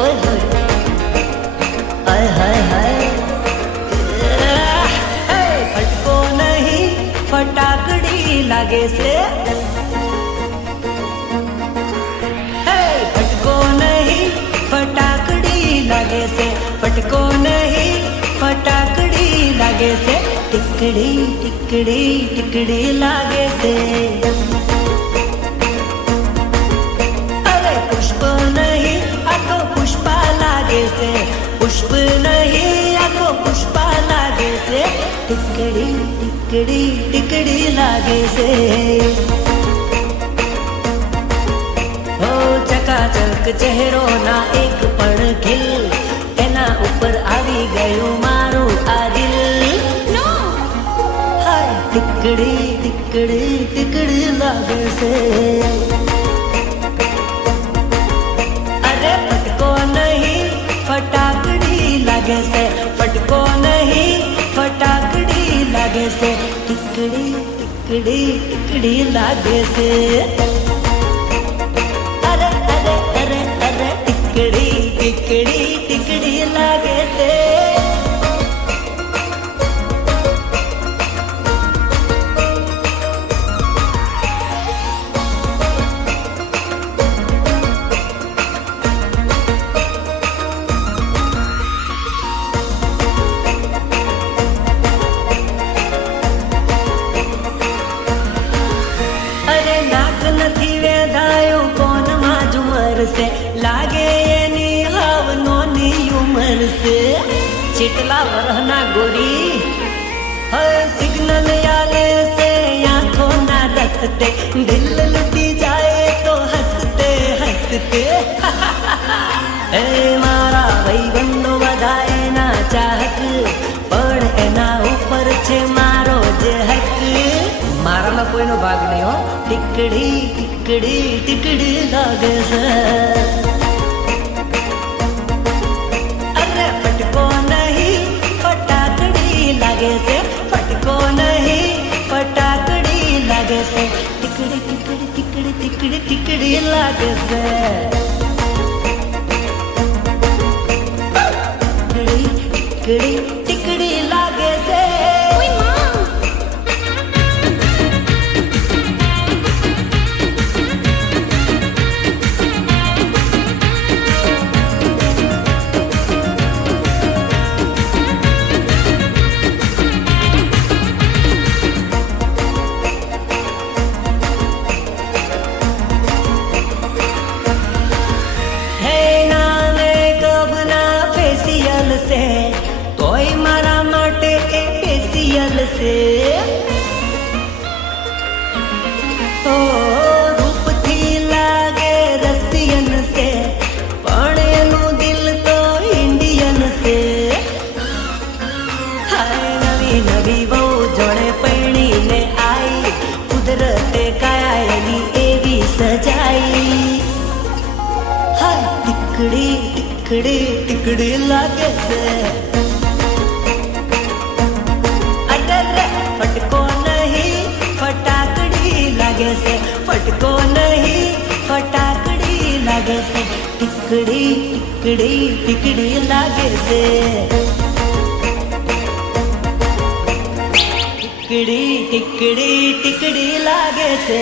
ओए होए हाय हाय हाय फटको नहीं फटाकड़ी लागे से फटको नहीं फटाकड़ी लागे से फटको नहीं फटाकड़ी लागे से टिकड़ी टिकड़ी टिकड़ी लागे से अरे पुष्प नहीं आको पुष्पा लागे से पुष्प नहीं आको पुष्पा लागे से टिकड़ी टिकड़ी टिकड़ी लागे से हो चकाचक चेहरो ना एक पण खिल एना ऊपर आवी गयो मारो आ दिल हाय टिकड़ी टिकड़ी टिकड़ी लागे से अरे फटको नहीं फटाकड़ी लागे से फटको नहीं फटाकड़ी लागे से टिकड़ी टिकड़ी टिकड़ी लागे से अरे अरे अरे अरे टिकड़ी टिकड़ी टिकड़ी लागे से अरे नाक નથી વેધાયું કોનમાં ઝુમર से લાગે એની હાવ નોની ઉંમર से ચેટલા વરહના ગોરી હર સિગ્નલ આલે से आंखों ना रसते दिल लुटी जाए तो हंसते हंसते ए मारा भाईबंधो बधाए ना चाहत पण एना ઉપર છે મારો જે હક મારામાં કોઈનો ભાગ નહીં હો टिकड़ी टिकड़ी टिकड़ी लागे से अरे फटको नहीं फटाकड़ी लागे से फटको नहीं फटाकड़ी लागे से टिकड़ी टिकड़ी टिकड़ी टिकड़ी टिकड़ी लागे से टिकड़ी टिकड़ी टिकड़ी लागे से से तोय मारा माटे ए फेसियल से ओ रूप थी लागे रसियन से पण एनु दिल तो इंडियन से हाय नवी नवी वो जोड़े पैणी ने आई कुदरते कायाली एवी सजाई हाय टिकड़ी टिकड़ी टिकड़ी लागे से अरे फटको नहीं फटाकड़ी लागे से फटको नहीं फटाकड़ी लागे से टिकड़ी टिकड़ी टिकड़ी लागे से टिकड़ी टिकड़ी टिकड़ी लागे से